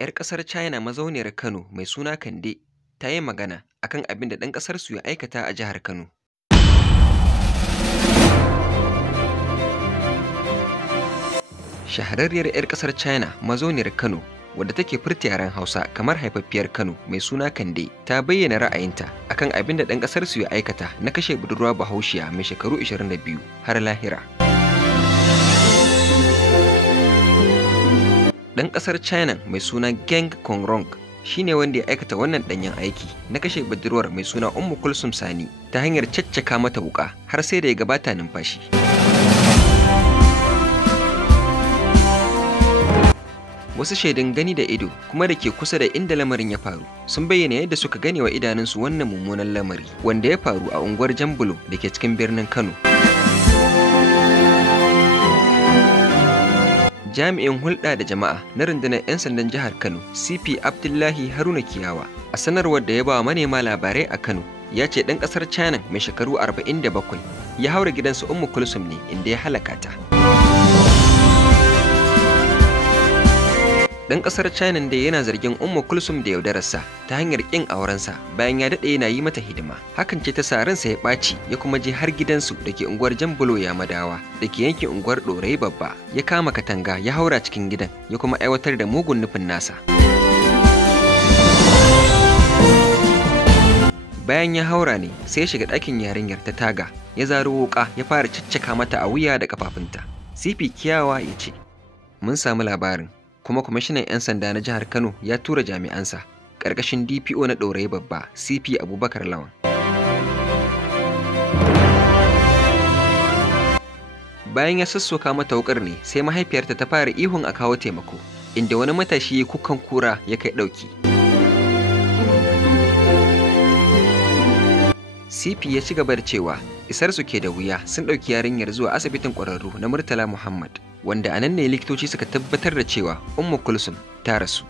'Yar ƙasar China mazauniyar Kano mai suna Kande ta yi magana akan abin da ɗan ƙasarsu ya aikata a jihar Kano. Shahararriyar 'yar ƙasar China mazauniyar Kano wadda take furta yaren Hausa kamar haifaffiyar Kano mai suna Kande ta bayyana ra'ayinta akan abin da ɗan ƙasarsu ya aikata na kashe budurwa Bahaushiya mai shekaru 22 har lahira. Ɗan ƙasar China mai suna Geng Kongrong shi ne wanda ya aikata wannan ɗanyen aiki na kashe budurwar mai suna Ummu Kulsum Sani ta hanyar caccaka mata wuƙa har sai da ya gabata numfashi. Wasu shaidun gani da ido kuma da ke kusa da inda lamarin ya faru sun bayyana yadda suka gane wa idanunsu wannan mummunan lamari wanda ya faru a unguwar Jambulo da ke cikin birnin Kano. Jami'in hulɗa da jama'a na rundunar 'yan sandan jihar Kano, CP Abdullahi Haruna Kiyawa, a sanarwar da ya ba wa manema labarai a Kano, ya ce ɗan ƙasar China mai shekaru 47 ya haura gidansa Ummu Kulsum ne inda ya halaka ta. Ɗan ƙasar China da yana zargin Ummu Kulsum da yaudararsa ta hanyar ƙin aurensa bayan ya daɗe yana yi mata hidima. Hakan ce ta sa ransa ya ɓaci ya kuma je har gidansu da ke unguwar Jambulo Yamadawa da ke yankin unguwar Ɗorayi Babba. Ya kama katanga ya haura cikin gidan ya kuma aiwatar da mugun nufin nasa. Bayan ya haura ne sai ya shiga ɗakin yarinyar ta taga ya zaro wuƙa ya fara caccaka mata a wuya da ƙafafunta. CP Kiyawa ya ce, "Mun samu labarin kuma kwamishinan 'yan sanda na jihar Kano ya tura jami'ansa ƙarƙashin DPO na Ɗorayi Babba CP Abubakar Lawan. Bayan ya sassoka mata wuƙar ne sai mahaifiyarta ta fara ihun a kawo taimako, inda wani matashi ya kukan kura ya kai ɗauki. CP ya ci gaba da cewa isar su ke da wuya sun ɗauki yarinyar zuwa asibitin ƙwararru na Murtala Muhammad, wanda a nan ne likitoci suka tabbatar da cewa Ummu Kulsum ta rasu.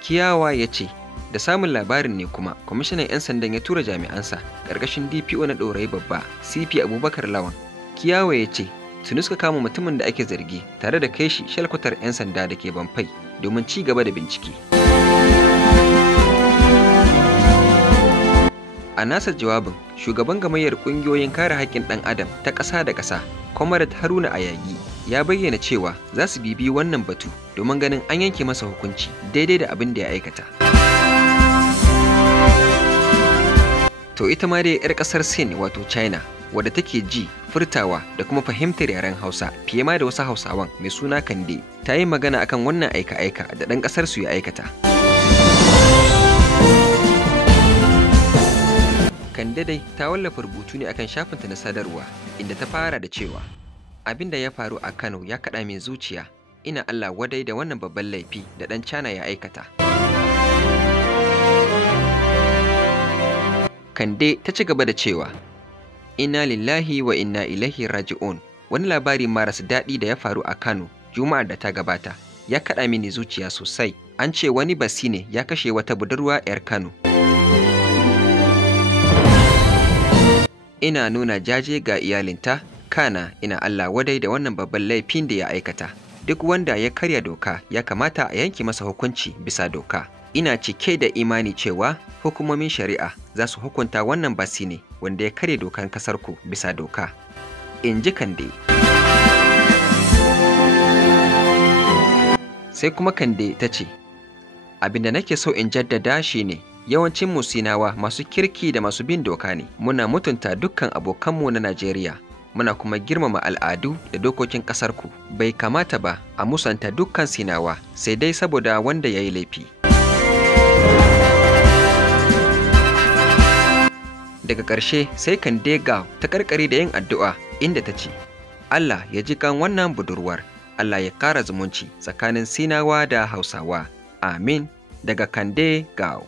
Kiyawa ya ce, da samun labarin ne kuma kwamishinan 'yan sandan ya tura jami'ansa ƙarƙashin DPO na Ɗorayi Babba CP Abubakar Lawan. Kiyawa ya ce, tuni suka kama mutumin da ake zargi tare da kai shi shalkwatar 'yan sanda da ke Banfai domin ci gaba da bincike. A nasa jawabin, shugaban gamayyar ƙungiyoyin kare haƙƙin ɗan adam ta ƙasa da ƙasa, Comrade Haruna Ayagi, ya bayyana cewa za su bibiyi wannan batu domin ganin an yanke masa hukunci daidai da abin da ya aikata. To ita ma dai 'yar ƙasar Sin wato China, wadda take ji, furtawa da kuma fahimtar yaren Hausa fiye ma da wasu Hausawan mai suna Kande, ta yi magana akan wannan aika-aika da ɗan ƙasar su ya aikata. Kande dai ta wallafa rubutu ne akan shafinta na sadarwa inda ta fara da cewa abin da ya faru a Kano ya kaɗa min zuciya, ina Allah wadai da wannan babban laifi da ɗan China ya aikata. Kande ta ci gaba da cewa inna lillahi wa inna ilaihi raji'un, wani labari maras daɗi da ya faru a Kano Juma'ar da ta gabata ya kaɗa mini zuciya sosai. An ce wani basi ne ya kashe wata budurwa 'yar Kano. Ina nuna jaje ga iyalinta, kana ina Allah wadai da wannan babban laifin da ya aikata. Duk wanda ya karya doka ya kamata a yanke masa hukunci bisa doka. Ina cike da imani cewa hukumomin shari'a za su hukunta wannan basi ne wanda ya karya dokan kasarku bisa doka. In ji Kande. Sai kuma Kande ta ce, abinda nake so in jaddada shi ne, yawancin mu Sinawa masu kirki da masu bin doka ne. Muna mutunta dukkan abokanmu na Najeriya. Muna kuma girmama al'adu da dokokin ƙasarku. Bai kamata ba a musanta dukkan Sinawa sai dai saboda wanda ya yi laifi. Daga ƙarshe sai Kande Gao ta ƙarƙare da yin addu'a inda ta ce, Allah ya ji kan wannan budurwar. Allah ya ƙara zumunci tsakanin Sinawa da Hausawa. Amin. Daga Kande Gao.